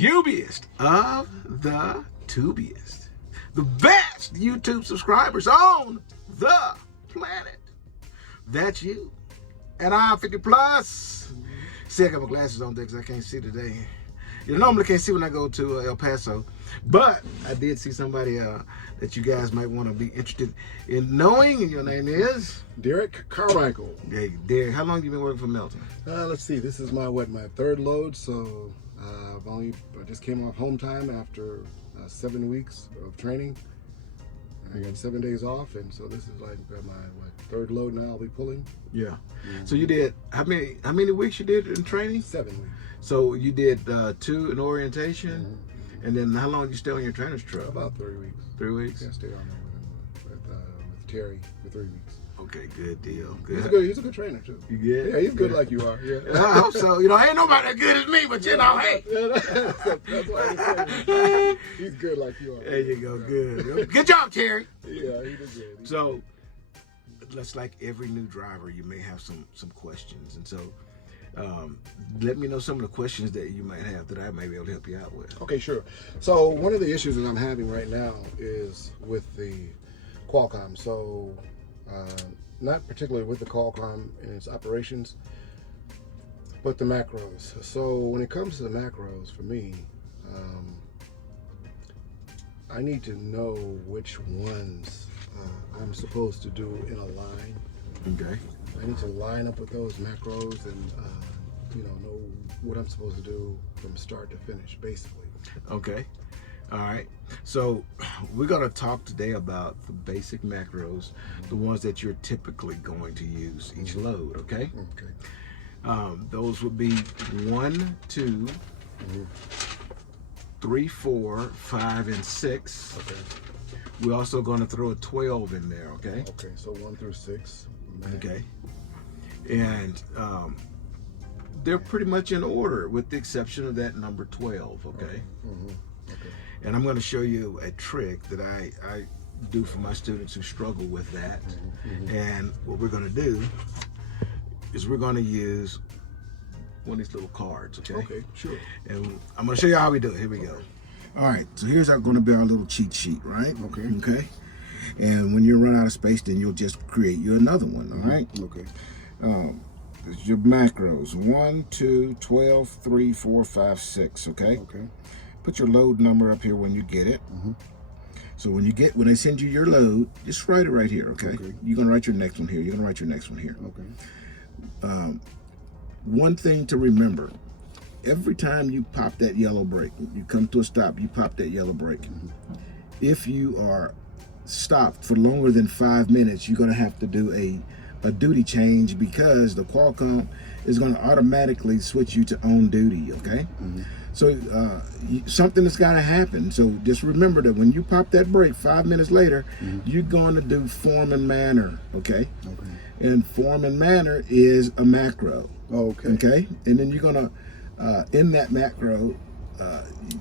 Ubiest of the tubiest. The best YouTube subscribers on the planet. That's you. And I'm 50 plus. See, I got my glasses on because I can't see today. You normally can't see when I go to El Paso. But I did see somebody that you guys might want to be interested in knowing. And your name is? Derek Carmichael. Hey, Derek, how long have you been working for Melton? Let's see, this is my third load, so I just came off home time after 7 weeks of training. I got 7 days off, and so this is like my third load now I'll be pulling. Yeah. Mm-hmm. So you did, how many weeks you did in training? 7 weeks. So you did 2 in orientation, and then how long did you stay on your trainer's truck? About 3 weeks. 3 weeks? Yeah, I stayed on there with Terry for 3 weeks. Okay, good deal. Good. He's a good trainer too. You good? Yeah, he's good like you are. Yeah. I hope so. You know, ain't nobody as good as me, but you know, hey. That's why he's good like you are. There you go. Good. Good job, Terry. Yeah, he did good. So, just like every new driver, you may have some questions, and so let me know some of the questions that you might have that I may be able to help you out with. Okay, sure. So one of the issues that I'm having right now is with the Qualcomm. So not particularly with the Qualcomm and its operations, but the MACROS. So when it comes to the MACROS, for me, I need to know which ones I'm supposed to do in a line. Okay. I need to line up with those macros and know what I'm supposed to do from start to finish, basically. Okay. All right. So we're going to talk today about the basic macros, the ones that you're typically going to use each load. Okay. Okay. Those would be 1, 2, 3, 4, 5, and 6. Okay. We're also going to throw a 12 in there. Okay. Okay. So 1 through 6. Okay. And they're pretty much in order with the exception of that number 12. Okay. Okay. And I'm going to show you a trick that I do for my students who struggle with that. And what we're going to do is we're going to use one of these little cards. Okay. Okay. Sure. And I'm going to show you how we do it. Here we go. All right. So here's going to be our little cheat sheet, right? Okay. Okay. And when you run out of space, then you'll just create you another one. All right. Okay. This is your macros. 1, 2, 12, 3, 4, 5, 6. Okay. Okay. Put your load number up here when you get it. So when they send you your load, just write it right here. Okay. You're gonna write your next one here. You're gonna write your next one here. Okay. One thing to remember: every time you pop that yellow brake, you come to a stop. You pop that yellow brake. If you are stopped for longer than 5 minutes, you're gonna have to do a duty change because the Qualcomm is going to automatically switch you to on duty. Okay. So something has got to happen. So just remember that when you pop that brake 5 minutes later, you're going to do form and manner. Okay. And form and manner is a macro. Okay. Okay. And then you're going to in that macro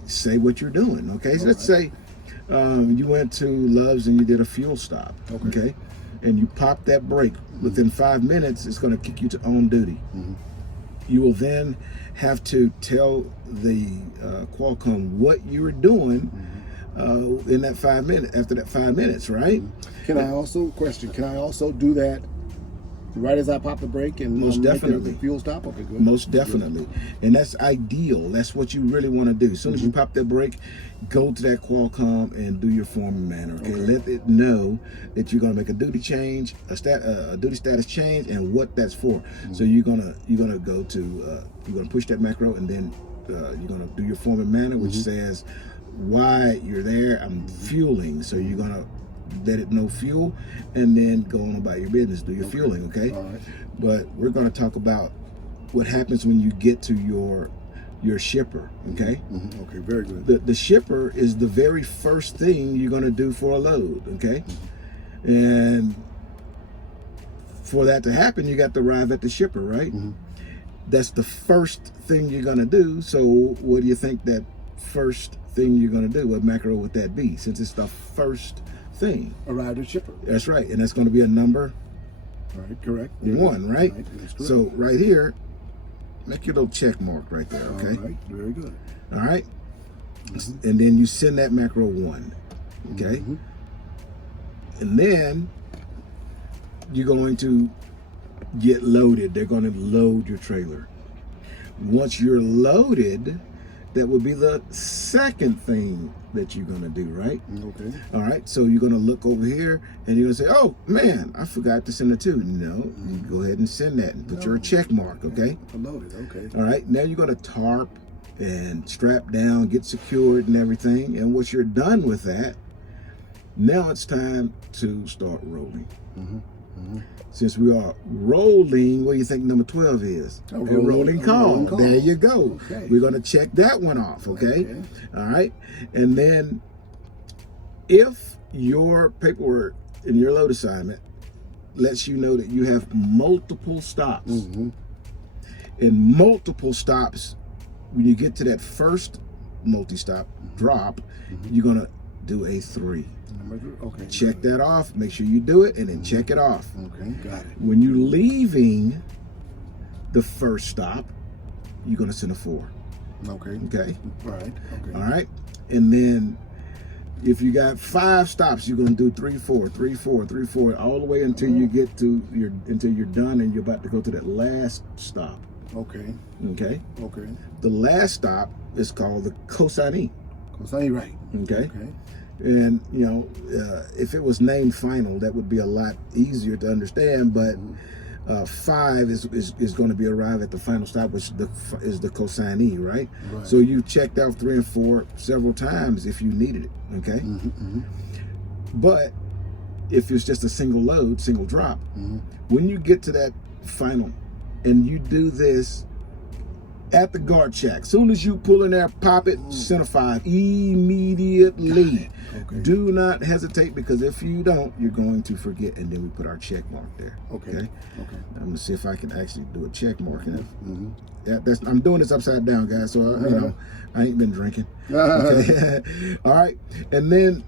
say what you're doing. Okay. So let's say you went to Love's and you did a fuel stop. Okay. And you pop that brake within 5 minutes, it's going to kick you to on duty. You will then have to tell the Qualcomm what you were doing in that 5 minutes, after that 5 minutes, right? Can I also do that right as I pop the brake and most definitely the fuel stop? Okay, good. Most definitely. And that's ideal. That's what you really want to do. As soon as you pop that brake, go to that Qualcomm and do your form and manner. Okay. Let it know that you're gonna make a duty change, a duty status change, and what that's for. So you're gonna go to you're gonna push that macro, and then you're gonna do your form and manner, which says why you're there. I'm fueling. So you're gonna let it know fuel, and then go on about your business, do your fueling. Okay. All right. But we're going to talk about what happens when you get to your shipper. Okay. Okay, very good. The shipper is the very first thing you're going to do for a load. Okay. And for that to happen, you got to arrive at the shipper, right? That's the first thing you're going to do. So what do you think that first thing you're going to do? What macro would that be, since it's the first thing? Arrive at shipper. That's right. And that's going to be a number All right, correct. 1, right? That's correct. So right here, make your little check mark right there, okay? All right, very good. All right. and then you send that macro 1, okay? And then you're going to get loaded. They're going to load your trailer. Once you're loaded, that will be the second thing that you're going to do, right? Okay. All right, so you're going to look over here and you're going to say, oh man, I forgot to send a 2. No, you go ahead and send that and put your check mark, okay? Loaded, okay. All right, now you're going to tarp and strap down, get secured and everything. And once you're done with that, now it's time to start rolling. Since we are rolling, what do you think number 12 is? A rolling call. There you go. Okay. We're going to check that one off, okay? All right. And then if your paperwork in your load assignment lets you know that you have multiple stops, and multiple stops, when you get to that first multi-stop drop, you're going to do a 3. Okay. Check that off. Make sure you do it, and then check it off. Okay, got it. When you're leaving the first stop, you're going to send a 4. Okay. Okay. Right. Okay. All right. And then if you got 5 stops, you're going to do 3, 4, 3, 4, 3, 4, all the way until you get to until you're done and you're about to go to that last stop. Okay. Okay. Okay. The last stop is called the consignee. Consignee, right. Okay. Okay. And, you know, if it was named final, that would be a lot easier to understand. But 5 is going to be arrived at the final stop, which is the consignee, right? So you checked out 3 and 4 several times if you needed it, okay? But if it's just a single load, single drop, when you get to that final and you do this at the guard check, soon as you pull in there, pop it, center 5 immediately. Okay. Do not hesitate, because if you don't, you're going to forget. And then we put our check mark there. Okay. Okay. I'm gonna see if I can actually do a check mark. Yeah, I'm doing this upside down, guys. So you know, I ain't been drinking. Okay. All right, and then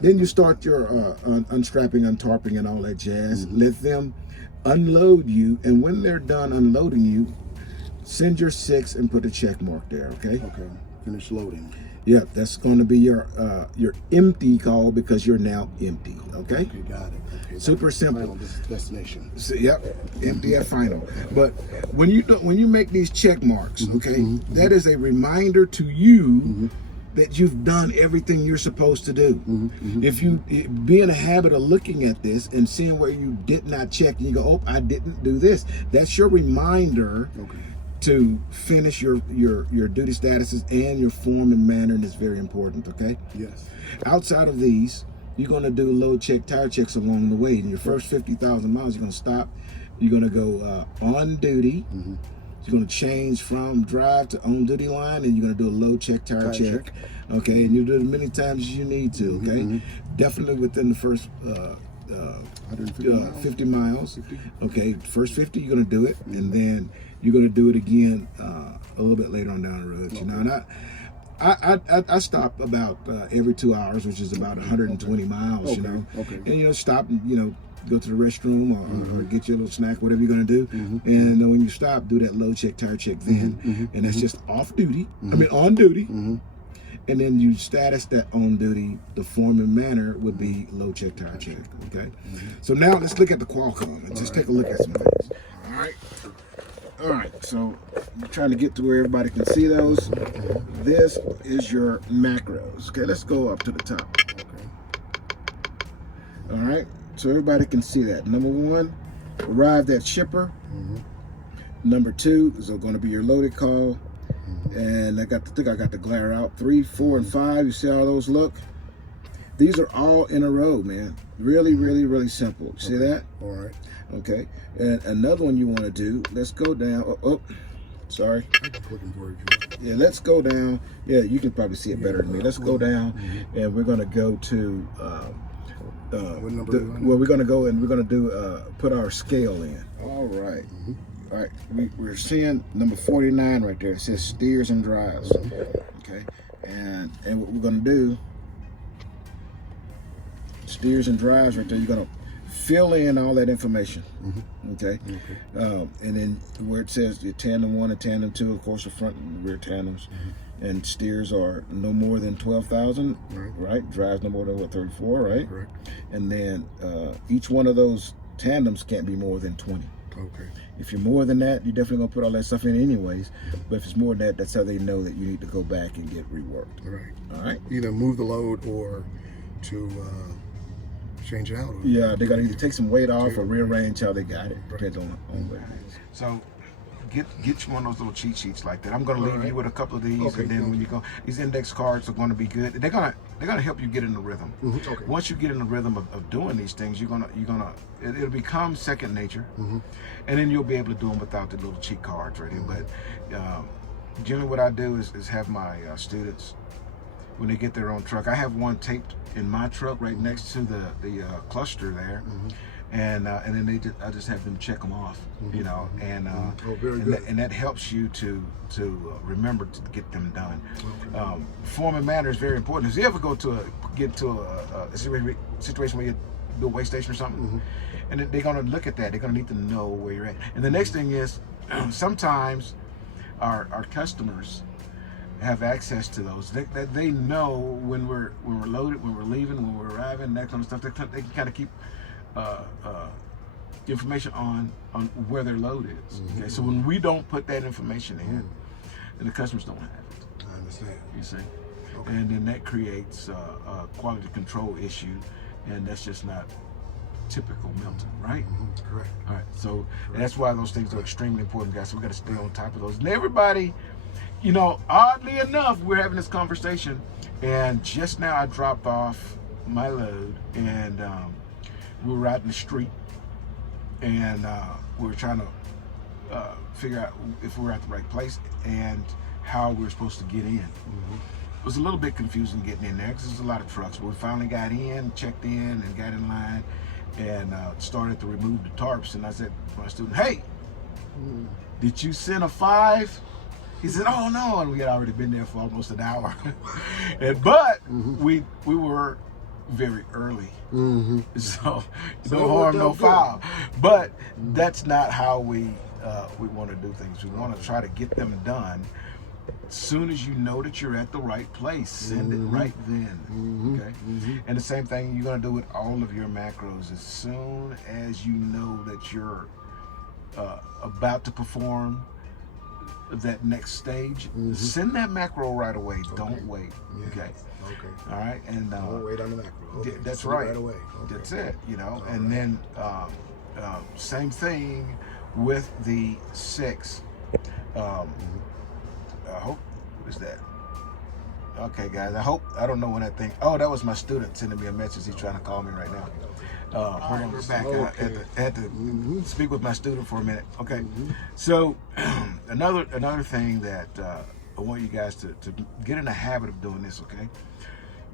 you start your unstrapping, untarping, and all that jazz. Let them unload you, and when they're done unloading you, send your 6 and put a check mark there. Okay. Okay. Finish loading. Yeah, that's going to be your empty call, because you're now empty. Okay. Okay, got it. Okay, Super simple. Final destination. So, yep, empty at final. But when you make these check marks, okay, that is a reminder to you that you've done everything you're supposed to do. If you be in a habit of looking at this and seeing where you did not check, and you go, oh, I didn't do this. That's your reminder. Okay. To finish your duty statuses and your form and manner, and it's very important, okay? Yes. Outside of these, you're going to do load check, tire checks along the way. In your first 50,000 miles, you're going to stop. You're going to go on duty. You're going to change from drive to on duty line, and you're going to do a load check, tire check. Okay, and you do it as many times as you need to, okay? Definitely within the first 50 miles. Okay, first 50 you're going to do it, and then you're going to do it again a little bit later on down the road. You know, and I stop about every 2 hours, which is about 120 miles. You know, and you know, stop and go to the restroom or get your little snack, whatever you're going to do. And when you stop, do that load check, tire check then, and that's just off duty. I mean on duty. And then you status that on duty. The form and manner would be load check, tire check. Okay. So now let's look at the Qualcomm and just take a look at some things. All right. So I'm trying to get to where everybody can see those. This is your macros. Okay. Let's go up to the top. All right. So everybody can see that. Number 1, arrived at shipper. Number 2 is going to be your loaded call. And I think I got the glare out. 3, 4, and 5. You see how those look? These are all in a row, man. Really, really, really simple. See that? All right. Okay. And another one you want to do. Let's go down. Oh, sorry. I'm looking for it. Yeah, let's go down. Yeah, you can probably see it better than me. Let's go down, and we're going to go to. Well, we're going to go and we're going to do put our scale in. All right. All right, we're seeing number 49 right there. It says steers and drives. Okay, and what we're gonna do, steers and drives right there. You're gonna fill in all that information. Okay. Okay. And then where it says the tandem 1 and tandem 2, of course, the front and rear tandems, and steers are no more than 12,000, right? Drives no more than what, 34, right? Correct. And then each one of those tandems can't be more than 20. Okay. If you're more than that, you're definitely gonna put all that stuff in anyways. But if it's more than that, that's how they know that you need to go back and get reworked. Right. All right. Either move the load or to change it out. Yeah, they gotta either take some weight off or rearrange how they got it. Depends on what it is. So get you one of those little cheat sheets like that. I'm gonna leave you with a couple of these, and then when you go, these index cards are gonna be good. They're gonna help you get in the rhythm. Okay. Once you get in the rhythm of doing these things, it'll become second nature, and then you'll be able to do them without the little cheat cards right here. But generally, what I do is have my students, when they get their own truck, I have one taped in my truck right next to the cluster there, and then I just have them check them off, you know, and and that helps you to remember to get them done. Form and manner is very important. If you ever get to a situation where you do a weigh station or something, and they're gonna look at that, they're gonna need to know where you're at. And the next thing is, sometimes our customers have access to those. They know when we're loaded, when we're leaving, when we're arriving, that kind of stuff. They can kind of keep information on where their load is. Okay, so when we don't put that information in, then the customers don't have it. I understand. You see, and then that creates a quality control issue, and that's just not typical Melton, right? Correct. All right, so that's why those things are extremely important, guys. So we got to stay on top of those. And everybody, you know, oddly enough, we're having this conversation, and just now I dropped off my load, and we were out in the street, and we were trying to figure out if we were at the right place and how we were supposed to get in. It was a little bit confusing getting in there because there's a lot of trucks, but we finally got in, checked in, and got in line, and started to remove the tarps. And I said to my student, "Hey, did you send a 5?" He said, "Oh no," and we had already been there for almost an hour. But we were very early, so no harm, no foul. But that's not how we want to do things. We want to try to get them done. As soon as you know that you're at the right place, send it right then. Okay, and the same thing you're gonna do with all of your macros. As soon as you know that you're about to perform that next stage, send that macro right away. Don't wait. Okay. All right. And don't wait on the macro. That's send right. Right away. That's it. You know. And then same thing with the 6. I hope, what is that? Okay, guys. I don't know when that thing. Oh, that was my student sending me a message. He's trying to call me right now. Hold on, we're back. I had to speak with my student for a minute. Okay. So another thing that I want you guys to get in the habit of doing this. Okay.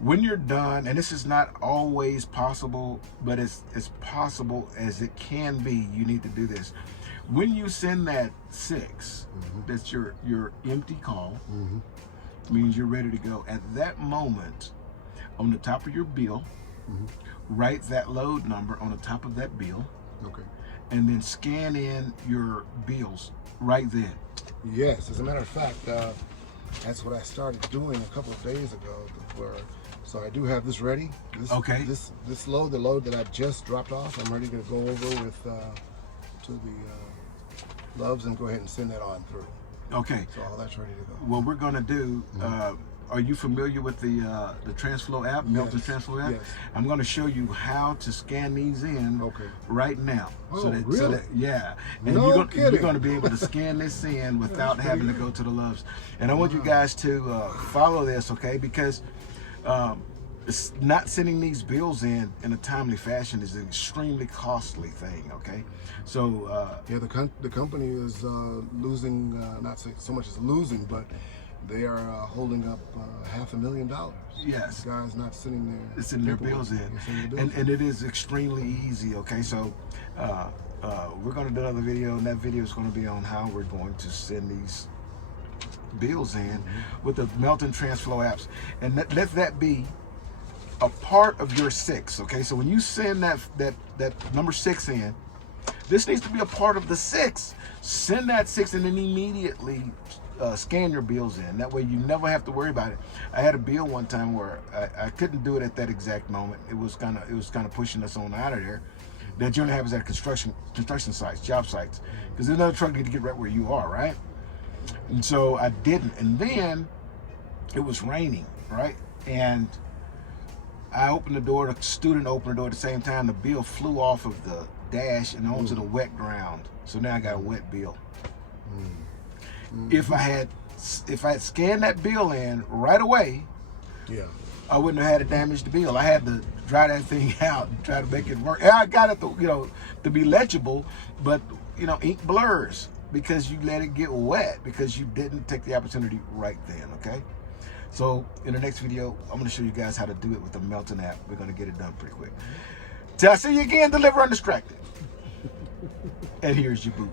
When you're done, and this is not always possible, but it's as possible as it can be, you need to do this. When you send that 6, that's your empty call, means you're ready to go. At that moment, on the top of your bill, write that load number on the top of that bill. Okay. And then scan in your bills right then. Yes, as a matter of fact, that's what I started doing a couple of days ago. So I do have this ready. This load, the load that I just dropped off, I'm ready to go over with to the Loves and go ahead and send that on through. Okay. So all that's ready to go. What we're gonna do, are you familiar with the TransFlow app, Melton TransFlow app? Yes. I'm gonna show you how to scan these in right now. Oh, really? Yeah. And you're gonna be able to scan this in without having to go to the Loves. And I want you guys to follow this, okay? Because it's not sending these bills in a timely fashion is an extremely costly thing, okay? So yeah, the company is losing, not so much as losing, but they are holding up $500,000. Yes, the guys not sending their bills in, and it is extremely easy. Okay, so we're going to do another video, and that video is going to be on how we're going to send these bills in with the Melton TransFlow apps, and let that be a part of your 6. Okay, so when you send that number 6 in, this needs to be a part of the 6. Send that 6 and then immediately scan your bills in. That way you never have to worry about it. I had a bill one time where I couldn't do it at that exact moment. It was kind of pushing us on out of there. That generally happens at construction sites, job sites, because there's another truck to get right where you are, right? And so I didn't. And then it was raining, right? And I opened the door, the student opened the door at the same time. The bill flew off of the dash and onto the wet ground. So now I got a wet bill. If I had scanned that bill in right away, Yeah. I wouldn't have had to damage the bill. I had to dry that thing out and try to make it work. And I got it to be legible, but ink blurs because you let it get wet because you didn't take the opportunity right then. Okay. So in the next video, I'm going to show you guys how to do it with the Melton app. We're going to get it done pretty quick. Till I see you again, deliver undistracted. And here's your boob.